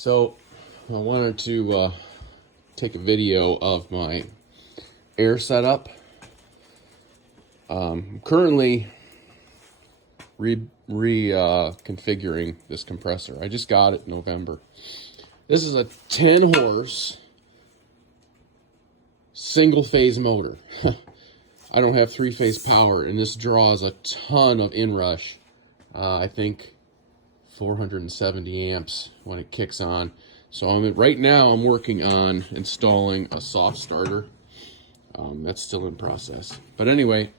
So I wanted to take a video of my air setup. Currently configuring this compressor. I just got it in November. This is a 10 horse single phase motor. I don't have 3-phase power, and this draws a ton of inrush. I think 470 amps when it kicks on. So right now I'm working on installing a soft starter. That's still in process. But anyway,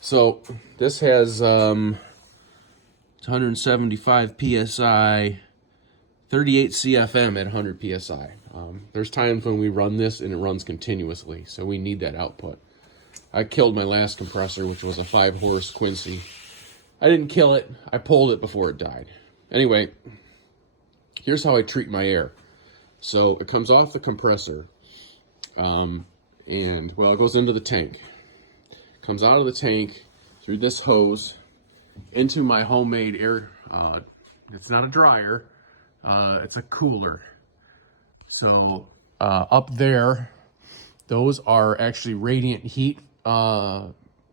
so this has 175 psi, 38 CFM at 100 psi. There's times when we run this and it runs continuously, so we need that output. I killed my last compressor, which was a 5-horse Quincy. I didn't kill it. I pulled it before it died. Anyway, here's how I treat my air. So it comes off the compressor, and well, it goes into the tank. Comes out of the tank through this hose into my homemade air. It's not a dryer. It's a cooler. So up there, those are actually radiant heat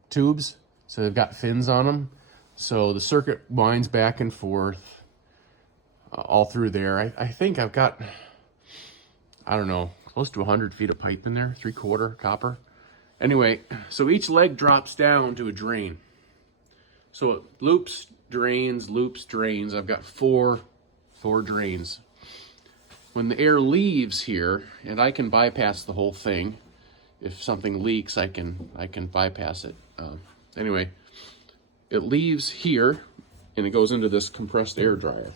tubes. So they've got fins on them. So the circuit winds back and forth all through there. I think I've got, I don't know, close to 100 feet of pipe in there, 3/4 copper. Anyway, so each leg drops down to a drain. So it loops, drains, loops, drains. I've got four drains. When the air leaves here, and I can bypass the whole thing. If something leaks, I can bypass it. Anyway, it leaves here, and it goes into this compressed air dryer.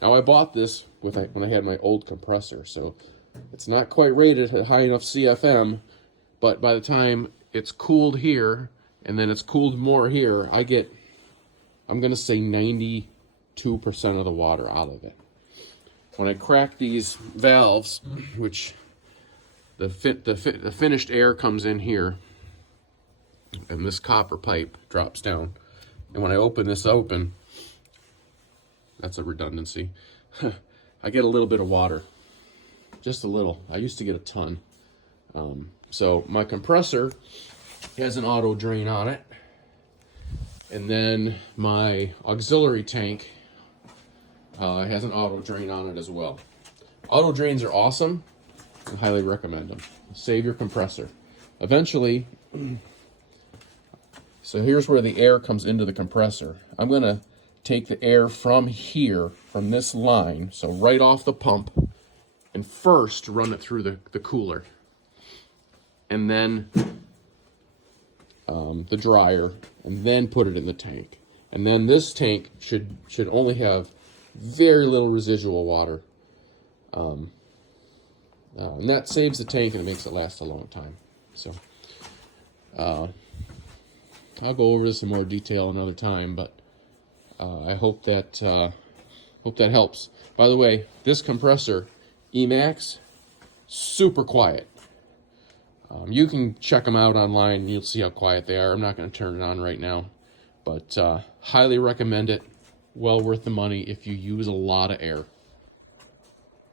Now I bought this when I had my old compressor, so it's not quite rated at high enough CFM, but by the time it's cooled here, and then it's cooled more here, I'm gonna say 92% of the water out of it. When I crack these valves, which the finished air comes in here, and this copper pipe drops down. And when I open this open, that's a redundancy, I get a little bit of water. Just a little. I used to get a ton. So my compressor has an auto drain on it. And then my auxiliary tank has an auto drain on it as well. Auto drains are awesome. I highly recommend them. Save your compressor. Eventually, so here's where the air comes into the compressor. I'm gonna take the air from here, from this line, so right off the pump, and first run it through the cooler. And then the dryer, and then put it in the tank. And then this tank should only have very little residual water. And that saves the tank and it makes it last a long time. So I'll go over this in more detail another time, but I hope that helps. By the way, this compressor, Emax, super quiet. You can check them out online and you'll see how quiet they are. I'm not going to turn it on right now, but highly recommend it. Well worth the money if you use a lot of air.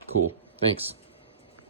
Cool. Thanks.